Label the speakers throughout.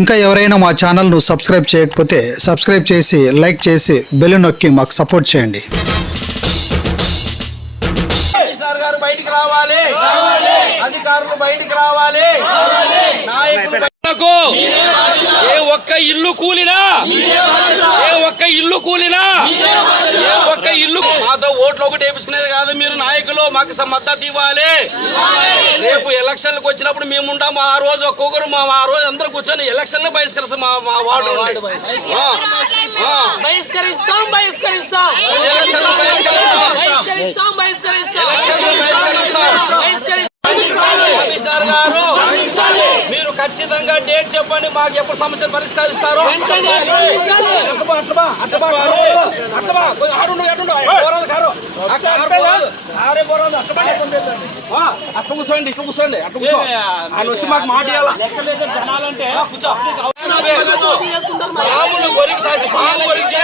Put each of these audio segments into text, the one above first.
Speaker 1: ఇంకా ఎవరైనా మా ఛానల్ను సబ్స్క్రైబ్ చేయకపోతే సబ్స్క్రైబ్ చేసి లైక్ చేసి బెల్ నొక్కి మాకు సపోర్ట్ చేయండి.
Speaker 2: బయటకు ఏ ఒక్క ఇల్లు కూలినా ఏ ఒక్క ఇల్లు కూలినా ఏ ఒక్క ఇల్లు మాతో ఓట్లు ఒకటి వేపించుకునేది కాదు మీరు నాయకులు మాకు మద్దతు ఇవ్వాలి. రేపు ఎలక్షన్లకు వచ్చినప్పుడు మేము ఉంటాం ఆ రోజు ఒక్కొక్కరు మా ఆ రోజు అందరూ కూర్చొని ఎలక్షన్ బహిష్కరిస్తాం మా మా వార్డు.
Speaker 3: బహిష్కరిస్తాం బహిష్కరిస్తాం.
Speaker 2: బహిష్కరిస్తాం.
Speaker 3: బహిష్కరిస్తాం.
Speaker 2: కమిషనర్ గారు. ఖచ్చితంగా డేట్ చెప్పండి మాకు ఎప్పుడు సమస్యలు పరిష్కరిస్తారు అట్ల కూర్చోండి ఇట్లా కూర్చోండి అట్లా కూర్చో ఆయన వచ్చి మాకు మాట కొరికి సాచి పాము కొరికితే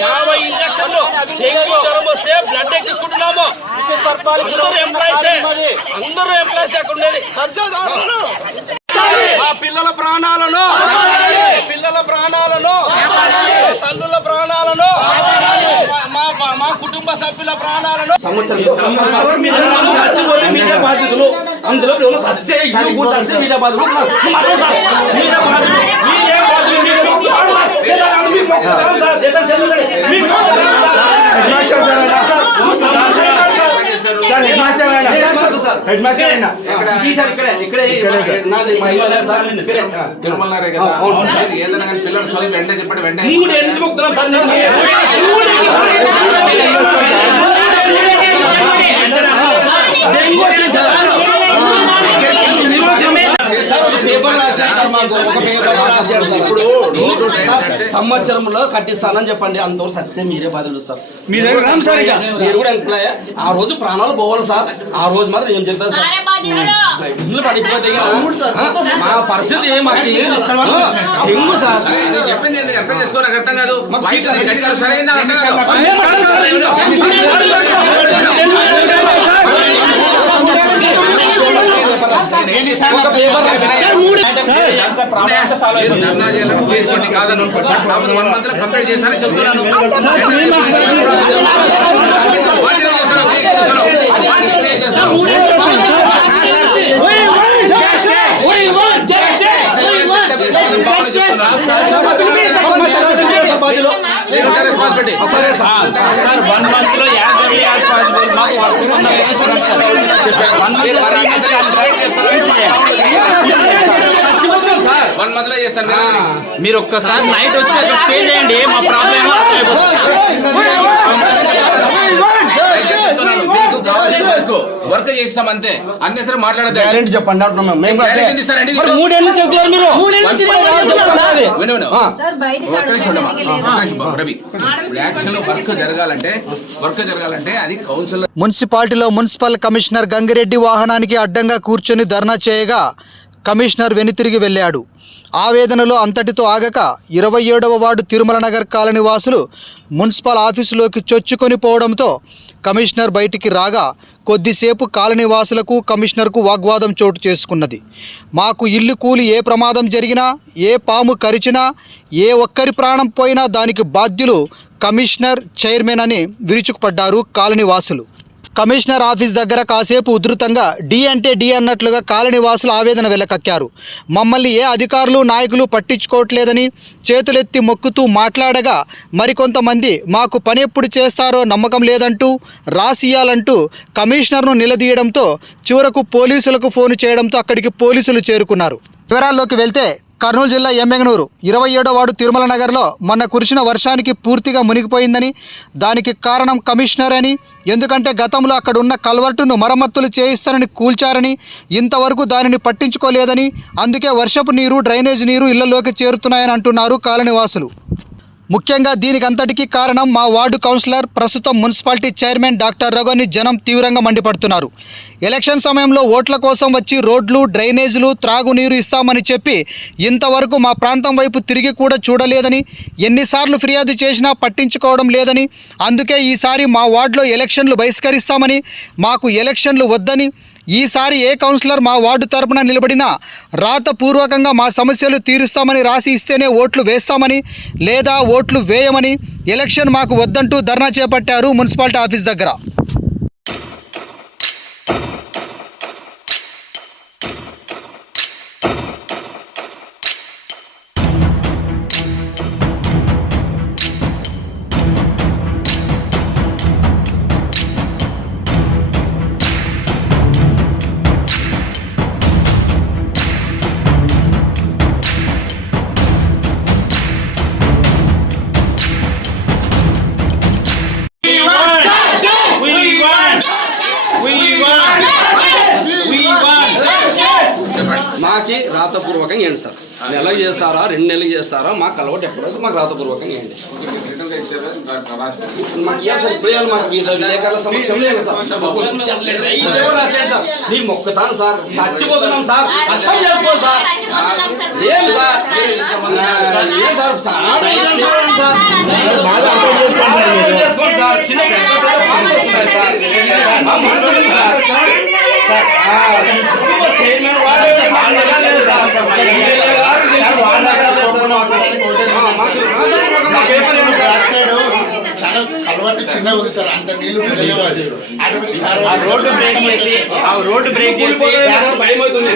Speaker 2: యాభై ఇంజక్షన్లు డెంగ్యూ జ్వరం వస్తే బ్లడ్ ఎక్కించుకుంటున్నాము అందరూ ఎంప్లాయీసే అందరూ ఎంప్లాయీస్ అక్కడ ఉండేది మా పిల్లల ప్రాణాలను పిల్లల ప్రాణాలను తల్లుల ప్రాణాలను మా- మా మా కుటుంబ సభ్యుల ప్రాణాలను బాధ్యతలు. అందులో మీదే సార్, మొక్కుతారు సార్. ఏదైనా
Speaker 4: పిల్లలు చదివి వెంటనే చెప్పండి. వెంటనే
Speaker 2: నువ్వు కూడా ఎందుకు మొక్కుతున్నావు సార్ నేను? డెంగ్యూ వచ్చింది సార్.
Speaker 4: చేశారు, ఒక పేపర్ రాశారు మాకు ఒక పేపర్ రాశారు సార్ ఇప్పుడు
Speaker 2: సంవత్సరంలో కట్టిస్తానని చెప్పండి అందరూ సచ్చితే మీరే బాధ్యులు సార్.
Speaker 1: మీ దగ్గర రామ్ సార్ ఇక.
Speaker 2: మీరు కూడా ఎంప్లాయ్ ఆ రోజు ప్రాణాలు పోవాలి సార్. ఆ రోజు మాత్రం ఏం చెప్పారు సార్? ఇల్లు పడిపోతే మా పరిస్థితి ఏం మాకు సార్?
Speaker 4: చెప్పింది అర్థం అర్థం కాదు. వాయిస్ అది గట్టిగా అరువు. సరే ఏంది అర్థం కాదు నేను ఏం చేశాను? మీరు ధర్నా చేయాలని చేసుకోండి కాదను కాకపోతే వన్ మంత్లో కంప్లీట్ చేస్తానని చెప్తున్నాను రెస్పాన్సిబిలిటీ. సరే సార్.
Speaker 5: వన్ మంత్లో యాజ్ పాసిబుల్ మాకు వన్ మంత్
Speaker 4: మీరు
Speaker 5: లో
Speaker 4: చేస్తాను. వన్ మంత్లో చేస్తాను మీరు
Speaker 5: ఒక్కసారి నైట్ వచ్చి స్టే చేయండి మా ప్రాబ్లమ్
Speaker 4: వర్క్ వర్క్ చేస్తాం అంతే అన్ని సరే
Speaker 2: గ్యారెంటీ చెప్పండి అంటున్నాం మేము కూడా
Speaker 4: గ్యారెంటీ ఎందుకు ఇస్తారండి
Speaker 2: మరి మూడేళ్ళు నుంచి చెప్తున్నారు మీరు మూడేళ్ళు నుంచి చెప్తున్నారు
Speaker 4: విను విను
Speaker 2: ఆ.
Speaker 6: సార్ బయటికి
Speaker 4: ఒక్క నిమిషం ఉండమ్మా.
Speaker 6: అడగడానికి
Speaker 4: ఒక్క నిమిషం బాబు, రవి ఇప్పుడు యాక్షన్లో వర్క్ జరగాలంటే వర్క్ జరగాలంటే అది కౌన్సిల్
Speaker 1: మున్సిపాలిటీలో మున్సిపల్ కమిషనర్ గంగిరెడ్డి వాహనానికి అడ్డంగా కూర్చొని ధర్నా చేయగా కమిషనర్ వెనుతిరిగి వెళ్ళాడు. ఆవేదనలో అంతటితో ఆగక ఇరవై ఏడవ వార్డు తిరుమల నగర్ కాలనీ వాసులు మున్సిపల్ ఆఫీసులోకి చొచ్చుకొని పోవడంతో కమిషనర్ బయటికి రాగా కొద్దిసేపు కాలనీ వాసులకు కమిషనర్కు వాగ్వాదం చోటు చేసుకున్నది. మాకు ఇల్లు కూలి ఏ ప్రమాదం జరిగినా ఏ పాము కరిచినా ఏ ఒక్కరి ప్రాణం పోయినా దానికి బాధ్యులు కమిషనర్ చైర్మన్ అని విరుచుకుపడ్డారు కాలనీ వాసులు. కమిషనర్ ఆఫీస్ దగ్గర కాసేపు ఉధృతంగా డి అంటే డి అన్నట్లుగా కాలనివాసులు ఆవేదన వెలకక్కారు. మమ్మల్ని ఏ అధికారులు నాయకులు పట్టించుకోవట్లేదని చేతులెత్తి మొక్కుతూ మాట్లాడగా మరికొంతమంది మాకు పని ఎప్పుడు చేస్తారో నమ్మకం లేదంటూ రాసియాలంటూ కమిషనర్ను నిలదీయడంతో చివరకు పోలీసులకు ఫోన్ చేయడంతో అక్కడికి పోలీసులు చేరుకున్నారు. వివరాల్లోకి వెళ్తే కర్నూలు జిల్లా ఎమ్మెగనూరు ఇరవై ఏడో వార్డు తిరుమల నగర్లో మొన్న కురిసిన వర్షానికి పూర్తిగా మునిగిపోయిందని దానికి కారణం కమిషనర్ అని ఎందుకంటే గతంలో అక్కడ ఉన్న కల్వర్టును మరమ్మతులు చేయిస్తారని కూల్చారని ఇంతవరకు దానిని పట్టించుకోలేదని అందుకే వర్షపు నీరు డ్రైనేజ్ నీరు ఇళ్ళలోకి చేరుతున్నాయని అంటున్నారు కాలనీవాసులు. ముఖ్యంగా దీనికి అంతటికీ కారణం మా వార్డు కౌన్సిలర్ ప్రస్తుతం మున్సిపాలిటీ చైర్మన్ డాక్టర్ రఘుని జనం తీవ్రంగా మండిపడుతున్నారు. ఎలక్షన్ సమయంలో ఓట్ల కోసం వచ్చి రోడ్లు డ్రైనేజీలు త్రాగునీరు ఇస్తామని చెప్పి ఇంతవరకు మా ప్రాంతం వైపు తిరిగి కూడా చూడలేదని ఎన్నిసార్లు ఫిర్యాదు చేసినా పట్టించుకోవడం లేదని అందుకే ఈసారి మా వార్డులో ఎలక్షన్లు బహిష్కరిస్తామని మాకు ఎలక్షన్లు వద్దని ఈసారి ఏ కౌన్సిలర్ మా వార్డు తరపున నిలబడినా రాతపూర్వకంగా మా సమస్యలు తీరుస్తామని రాసి ఇస్తేనే ఓట్లు వేస్తామని లేదా ఓట్లు వేయమని ఎలక్షన్ మాకు వద్దంటూ ధర్నా చేపట్టారు మున్సిపాలిటీ ఆఫీస్ దగ్గర.
Speaker 2: చేయండి సార్ నెల చేస్తారా? రెండు నెలలు చేస్తారా? మాకు అలవాటు ఎప్పుడో మాకు రాతపూర్వకంగా ఇవ్వండి మాకు ఇవ్వాలి సార్ మాకు విలేకరుల సమక్షం లేదు సార్. మీ మొక్కుతాను సార్. చచ్చిపోతున్నాం సార్. అర్థం చేసుకో సార్. ఏం సార్? ఏం సార్? సార్
Speaker 5: బాగా సార్. చిన్న పిల్లలు బాగా వస్తున్నారు సార్. మా మనసులు సార్. సార్, ఆ, కుటుంబ చైర్మన్
Speaker 7: చిన్నగా ఉంది సార్. అంత
Speaker 5: నీళ్ళు రోడ్డు బ్రేక్ చేసి ఆ రోడ్డు బ్రేక్ చేసి
Speaker 2: భయం అవుతుంది.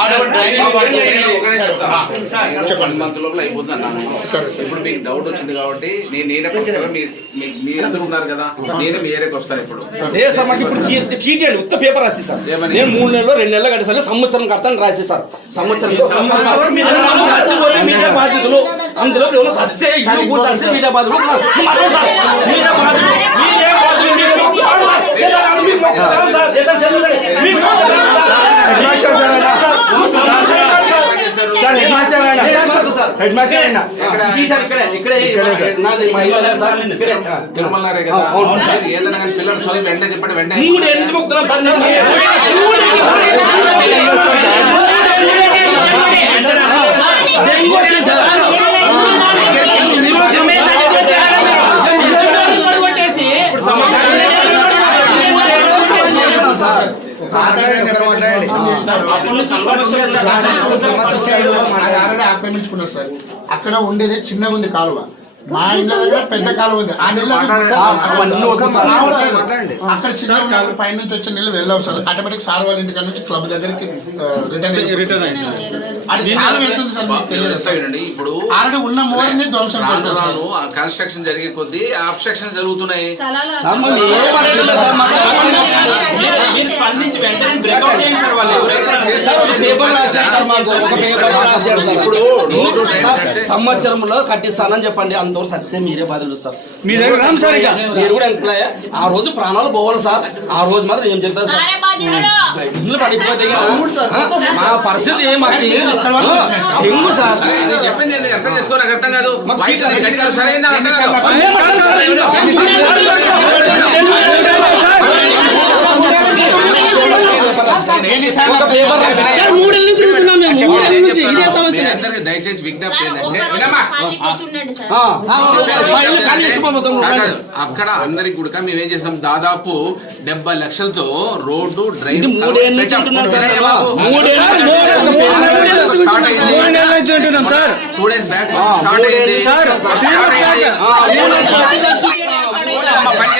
Speaker 5: ఆడవాళ్ళు డ్రైవింగ్ వాళ్ళు
Speaker 4: వన్ మంత్ లోపల అయిపోతుంది అన్నాను ఇప్పుడు మీకు డౌట్ వచ్చింది కాబట్టి నేను నేనే మీరందరూ ఉన్నారు కదా నేనే మీ ఏరియాకి వస్తాను ఇప్పుడు.
Speaker 2: చీటీ అండి ఉత్త పేపర్ రాసి సార్.
Speaker 4: ఏమని?
Speaker 2: నేను మూడు నెలలు రెండు నెలలు కట్టి సార్ సంవత్సరం కడతాను రాసి సార్. సంవత్సరం బాధ్యతలు అందులో ఎవరు సస్తే ఇల్లు కూడా సస్తే మీదే బాధ్యతలు నువ్వు మాట్లాడు సార్. మీదే బాధ్యతలు మీదే బాధ్యతలు మీదే మొక్కుతాను సార్. చేద్దాం, మీకు మొక్కుతాను సార్. చేద్దాం, చేద్దాం. మీకు మొక్కుతాను సార్.
Speaker 5: సార్ హెడ్ మాస్టర్ ఆయన.
Speaker 2: Head master sir.
Speaker 5: Head master ఆయన.
Speaker 2: ఈ సార్ ఇక్కడే ఇక్కడే నాది మా ఇల్లు అదే సార్ ఇక్కడే.
Speaker 4: తిరుమలనారే కదా
Speaker 2: అవును సార్.
Speaker 4: మీరు ఏదైనా కానీ పిల్లలు చదివి వెంటనే చెప్పండి వెంటనే
Speaker 2: మూడు ఎన్ని మొక్కుతున్నాం సార్ నేను? డెంగ్యూ వచ్చింది సార్.
Speaker 7: ఆక్రమించుకున్నారు సార్ అక్కడ ఉండేది చిన్నగా ఉంది కాలువ మా దగ్గర పెద్ద కాలువ ఉంది. ఆ నీళ్ళు. అక్కడ చిన్న కాలువ పైన నుంచి వచ్చే నీళ్ళు వెళ్ళవు సార్. ఆటోమేటిక్ సార్ వాళ్ళ ఇంటి నుంచి క్లబ్ దగ్గరికి రిటర్న్ రిటర్న్ అది కాలువ ఎంత ఉంది సార్ మీకు తెలియదు.
Speaker 4: ఇప్పుడు
Speaker 7: ఆల్రెడీ ఉన్న మోర్ని ధ్వంసం
Speaker 4: కన్స్ట్రక్షన్ జరిగే కొద్దీ ఆబ్స్ట్రక్షన్ జరుగుతున్నాయి. ఇప్పుడు
Speaker 2: సంవత్సరంలో కట్టిస్తానని చెప్పండి. అంతవరకు సచ్చితే మీరే బాధలు సార్.
Speaker 5: మీ దగ్గర రామ్ సార్ ఇక.
Speaker 2: మీరు కూడా ఎంప్లాయ్. ఆ రోజు ప్రాణాలు పోవాలి సార్. ఆ రోజు మాత్రం ఏం చెప్తారు సార్? ఇల్లు పడిపోతే మా పరిస్థితి ఏం మాకు
Speaker 7: వచ్చినాయి సార్?
Speaker 4: చెప్పింది అర్థం చేసుకో నాకు అర్థం కాదు.
Speaker 2: మాకు
Speaker 4: వాయిస్
Speaker 2: చీకటి
Speaker 4: గట్టిగా అరువు. సరే ఏంది అర్థం కాదు. దయచేసి విజ్ఞప్తి
Speaker 2: చేసి
Speaker 4: అక్కడ అందరికి కూడా మేము ఏం చేస్తాం? దాదాపు డెబ్బై లక్షలతో road drain start two days back అయింది.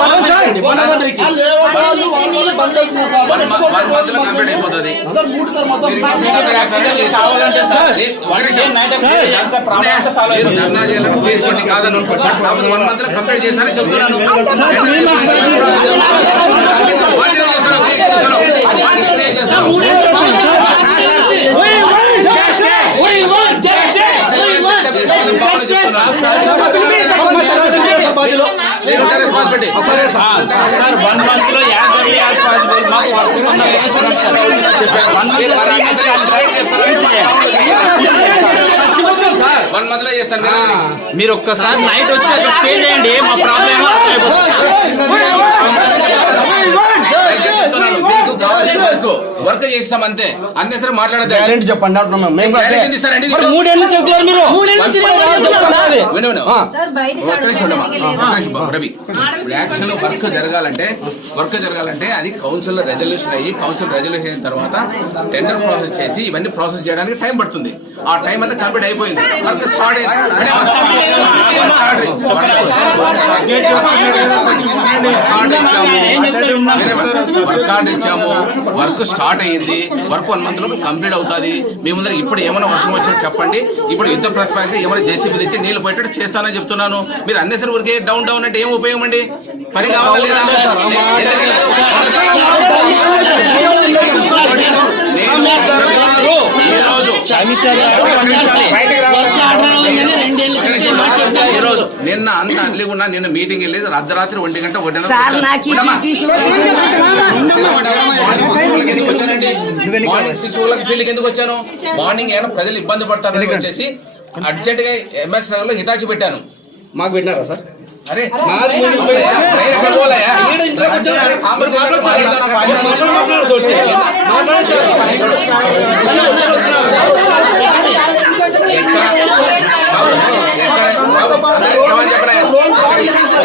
Speaker 4: స్టార్ట్ అయింది
Speaker 2: ఆ, మూడు నెలల నుంచి
Speaker 4: అమ్మ పని చేస్తారు
Speaker 5: చూపించండి వచ్చి స్టార్ట్ అని చెప్పారు కదా ఇవ్వండి సార్ మళ్ళీ
Speaker 4: వన్ మంత్లో కంప్లీట్ అయిపోతుంది మీరు ధర్నా చేయాలని చేసుకోండి కాదను కాకపోతే వన్ మంత్లో కంప్లీట్ చేస్తానని చెప్తున్నాను చేస్తున్నాం, చేస్తున్నాం. వాటిని క్రియేట్ చేస్తున్నాం. మీరు ఉంటారు responsibility.
Speaker 5: సార్ వన్ మంత్లో యాడ్ పాసిబుల్ మాకు వర్క్ వన్ మంత్లో
Speaker 4: వన్ మంత్లో చేస్తాను
Speaker 5: మీరు ఒక్కసారి నైట్ వచ్చి అక్కడ స్టే చేయండి మా ప్రాబ్లం ఏమో
Speaker 4: దయచేసి చెప్తున్నాను, మీకు వర్క్ వర్క్ చేస్తాం అంతే అన్నెసరి మాట్లాడద్దు
Speaker 6: గ్యారెంటీ చెప్పండి అంటున్నాం మేము. మేము
Speaker 4: గ్యారెంటీ ఎందుకు ఇస్తారండి
Speaker 6: మరి
Speaker 4: మీరు?
Speaker 6: మూడేళ్ళ నుంచి చెప్తున్నారు మీరు మూడేళ్ళ నుంచి చెప్తున్నారు
Speaker 4: విను విను
Speaker 8: సార్
Speaker 4: ఒక్క నిమిషం ఒక్క నిమిషం బాబు, రవి యాక్షన్ వర్క్ జరగాలంటే వర్క్ జరగాలంటే అది కౌన్సిల్ రెజల్యూషన్ అయ్యి కౌన్సిల్ రెజల్యూషన్ అయిన తర్వాత టెండర్ ప్రాసెస్ చేసి ఇవన్నీ ప్రాసెస్ చేయడానికి టైం పడుతుంది ఆ టైం అంతా కంప్లీట్ అయిపోయింది వర్క్ స్టార్ట్ అయింది వర్క్ ఆర్డర్ ఆర్డర్ ఇచ్చాము వర్క్ ఆర్డర్ ఇచ్చాము వర్క్ స్టార్ట్ అయ్యింది. వర్క్ వన్ మంత్ లోపు కంప్లీట్ అవుతుంది. మీ ముందర ఇప్పుడు ఏమైనా వర్షం వచ్చినట్టు చెప్పండి. ఇప్పుడు యుద్ధ ప్రతిపాదక ఏమైనా జేసీబీ తెచ్చి నీళ్ళు పోయేటట్టు చేస్తానని చెప్తున్నాను. మీరు అన్నెసరి ఊరికే డౌన్ డౌన్ అంటే ఏం ఉపయోగం అండి? పని కావాలా లేదా? ఈరోజు నిన్న అంత అర్లీగా ఉన్నా నిన్న మీటింగ్ వెళ్ళేది అర్ధరాత్రి ఒంటి గంట ఒకటి మార్నింగ్ సిక్స్ ఓ ఫీల్డ్కి ఎందుకు వచ్చాను? మార్నింగ్ ఏమైనా ప్రజలు ఇబ్బంది పడతారని వచ్చేసి అర్జెంట్గా ఎంఎస్ నగర్లో హిటాచి పెట్టాను.
Speaker 5: మాకు పెట్టినారా సార్?
Speaker 4: అరే ట్రైన్ ఎక్కడ పోవాలయ్యా? అరే, కాంపల్సరీ ఎక్కడ మాట్లాడతావు నాకు అర్థం కాదు. ఎక్కడ? బాబు, ఎక్కడ? బాబు, అందరికీ సమాధానం చెప్పరా?
Speaker 5: ఒక్క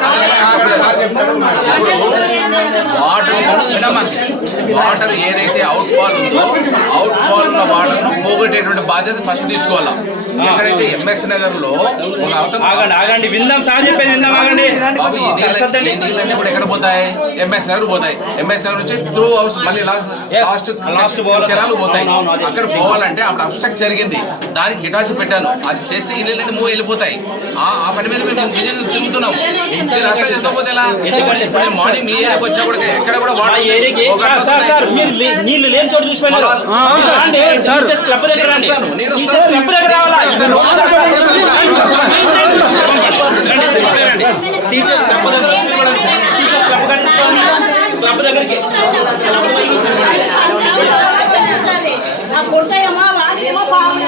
Speaker 4: వాటర్ ఏదైతే అవుట్ ఫాల్ ఉందో అవుట్ ఫాల్ ఉన్న వాటర్ను పోగొట్టేటువంటి బాధ్యత ఫస్ట్ తీసుకోవాలా. ఎక్కడైతే ఎంఎస్ నగర్లో
Speaker 5: ఆగండి విందాం సార్ చెప్పేది విందాం ఆగండి.
Speaker 4: నీళ్ళన్నీ కూడా ఎక్కడ పోతాయి? ఎంఎస్ నగర్ పోతాయి. ఎంఎస్ నగర్ నుంచి టూ హౌస్ మళ్ళీ లాస్ట్ లాస్ట్
Speaker 5: పోవాలి.
Speaker 4: కెనాలు పోతాయి. అక్కడ పోవాలంటే అప్పుడు అబ్స్ట్రక్ట్ జరిగింది. దానికి హిటాచి పెట్టాను. అది చేస్తే ఈ నీళ్ళని మూవ్ వెళ్ళిపోతాయి ఆ ఆ పని మీద మేము నిజంగా తిరుగుతున్నాం. మీరు అర్థం చేసుకోకపోతే ఎలా ఇప్పుడు నేను మార్నింగ్ మీ ఏరియాకి వచ్చా కూడా ఎక్కడ కూడా
Speaker 5: మా
Speaker 4: వాటర్
Speaker 5: ఏరియాకి సార్ సార్ సార్ మీరు లే- నీళ్ళు లేని చోటు చూసి వెళ్ళారు క్లబ్ దగ్గర రండి
Speaker 4: నేను
Speaker 5: దగ్గర టీచర్స్ దగ్గర టీచర్స్ కట్టించుకోండి దగ్గరికి
Speaker 9: పావులు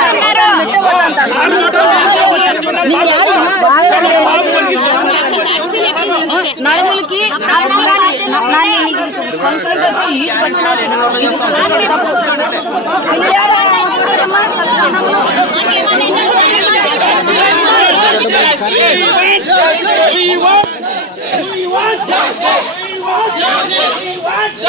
Speaker 9: నడుములకి స్పాన్సర్ చేసి ఈత
Speaker 4: వన్ మంత్ అవుతుంది